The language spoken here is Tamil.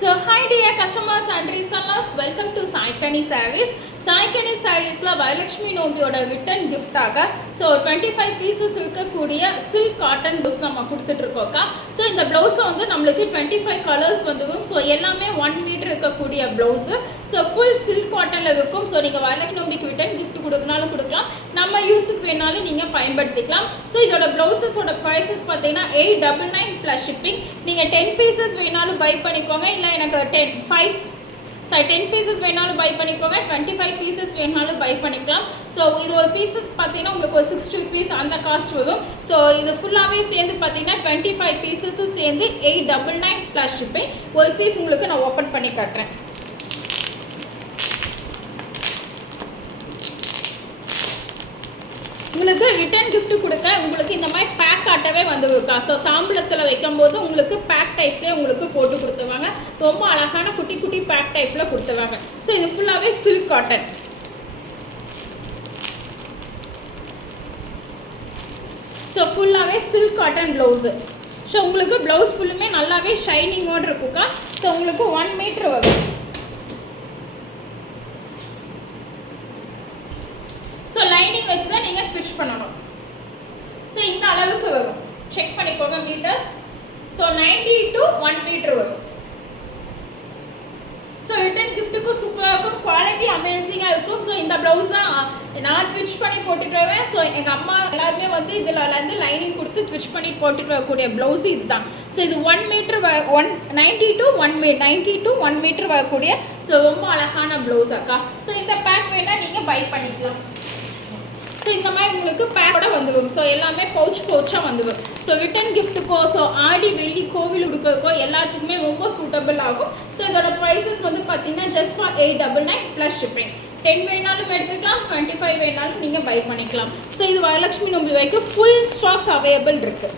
So hi dear customers and resellers, welcome to Saikani Sarees. Saikani Sarees la Vailakshmi Nombiyoda return gift ஆக so 25 pieces இருக்கக்கூடிய silk cotton blouse நம்ம கொடுத்துட்டு இருக்கோம்க்கா. So இந்த ப்ளவுஸ்ல வந்து நமக்கு 25 கலர்ஸ் வந்துரும். So எல்லாமே 1 மீட்டர் இருக்கக்கூடிய ப்ளவுஸ். So full silk cottonல இருக்கும். So நீங்க Vailakshmi Nombiக்கு return gift கொடுக்கனாலும் கொடுக்கலாம். நம்ம யூஸ்க்கு வேணாலும் நீங்க பயன்படுத்திக்கலாம். So இதோட ப்ளவுஸஸோட prices பார்த்தீங்கன்னா 899 plus shipping. நீங்க 10 pieces வேணாலும் பை பண்ணிக்கோங்க. இல்ல எனக்கு 10 pieces வேணாலும் பை பண்ணிக்கோங்க, 25 pieces வேணாலும் பை பண்ணிக்கலாம். ஸோ இது ஒரு பீசஸ் பார்த்தீங்கன்னா உங்களுக்கு ஒரு 60 பீஸ் அந்த காஸ்ட் வரும். ஸோ இது ஃபுல்லாகவே சேர்ந்து பார்த்தீங்கன்னா 25 பீசஸும் சேர்ந்து 899 ப்ளஸ் ஷிப்பிங். ஒரு பீஸ் உங்களுக்கு நான் ஓப்பன் பண்ணி காட்டுறேன். உங்களுக்கு ரிட்டர்ன் கிஃப்ட் கொடுக்க உங்களுக்கு இந்த மாதிரி பேக் ஆட்டவே வந்துருக்கா. ஸோ தாம்பூலத்தில் வைக்கும்போது உங்களுக்கு பேக் டைப்லேயே உங்களுக்கு போட்டு கொடுத்துருவாங்க. ரொம்ப அழகான குட்டி குட்டி பேக் டைப்பில் கொடுத்துருவாங்க. ஸோ இது ஃபுல்லாகவே சில்க் காட்டன். ஸோ ஃபுல்லாகவே சில்க் காட்டன் ப்ளவுஸு. ஸோ உங்களுக்கு ப்ளவுஸ் ஃபுல்லுமே நல்லாவே ஷைனிங்கோடு இருக்குக்கா. ஸோ உங்களுக்கு 1 மீட்டர் வரும். ஸோ லைனிங் வச்சு தான் நீங்கள் ஸ்டிச் பண்ணணும். ஸோ இந்த அளவுக்கு வரும், செக் பண்ணிக்கோங்க மீட்டர்ஸ். ஸோ 90 to 1 மீட்டர் வரும். ஸோ ரிட்டர்ன் கிஃப்ட்டுக்கும் சூப்பராக இருக்கும், குவாலிட்டி அமேசிங்காக இருக்கும். ஸோ இந்த ப்ளவுஸ் தான் நான் ஸ்டிச் பண்ணி போட்டுட்டு வருவேன். ஸோ எங்கள் அம்மா எல்லாருமே வந்து இதில் வந்து லைனிங் கொடுத்து ஸ்டிச் பண்ணி போட்டுட்டு வரக்கூடிய ப்ளவுஸு இது தான். ஸோ இது 1 மீட்டர் 90 to 1 மீட்டர் வரக்கூடிய ஸோ ரொம்ப அழகான ப்ளவுஸ் அக்கா. ஸோ இந்த பேக் வேணால் நீங்கள் பை பண்ணிக்கலாம். ஸோ இந்த மாதிரி உங்களுக்கு பேக்கோட வந்துடும். ஸோ எல்லாமே பவுச்சாக வந்துடும். ஸோ ரிட்டன் கிஃப்ட்டுக்கோ ஸோ ஆடி வெள்ளி கோவில் உடுக்கோ எல்லாத்துக்குமே ரொம்ப சூட்டபிள் ஆகும். ஸோ இதோட ப்ரைஸஸ் வந்து பார்த்தீங்கன்னா ஜஸ்ட் ஃபார் 899 ப்ளஸ் ஷிப்பிங். 10 வேணாலும் எடுத்துக்கலாம், 25 வேணாலும் நீங்கள் பை பண்ணிக்கலாம். ஸோ இது வரலட்சுமி நோம்பி வரைக்கும் ஃபுல் ஸ்டாக்ஸ் அவைலபிள் இருக்குது.